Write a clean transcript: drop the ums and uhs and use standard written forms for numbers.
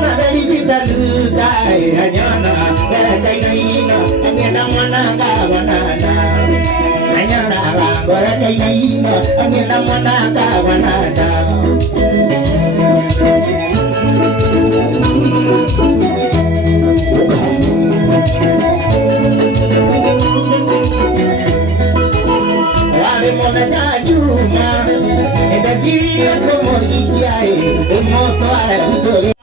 na berizita luta anyana berekaina anyana mwananga wanana anyana berekaina anyana mwananga wanana wale mona juma ndasiri como ikiae moto ai